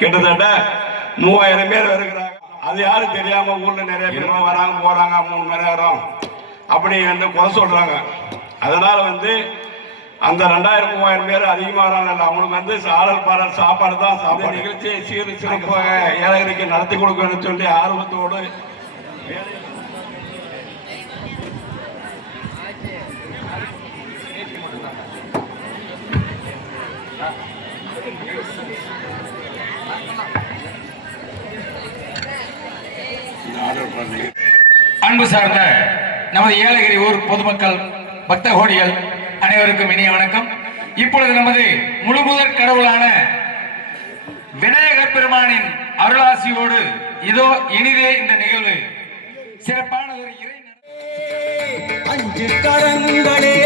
கிட்டத்தட்ட 3000 பேர் இருக்கிறாங்க. அது யாரும் தெரியாம ஊர்ல நிறைய பேர் வராங்க போறாங்க 3 மணி நேரம் அப்படி குறை சொல்றாங்க. அதனால அந்த 2000-3000 பேர் அதிகமாக அவங்களுக்கு ஆடல் பாடல் சாப்பாடு தான் சாப்பாடு. நிகழ்ச்சியை சீர் சிறப்பாக ஏழைகளுக்கு நடத்தி கொடுக்கணும்னு சொல்லி ஆர்வத்தோடு அன்பு சார்ந்த நமது ஏலகிரி ஊர் பொதுமக்கள் பக்த கோடிகள் அனைவருக்கும் இனிய வணக்கம். இப்பொழுது நமது முழுமுதற் கடவுளான விநாயகர் பெருமானின் அருளாசியோடு இதோ இனிதே இந்த நிகழ்வு சிறப்பான ஒரு இறை 5 கரங்களே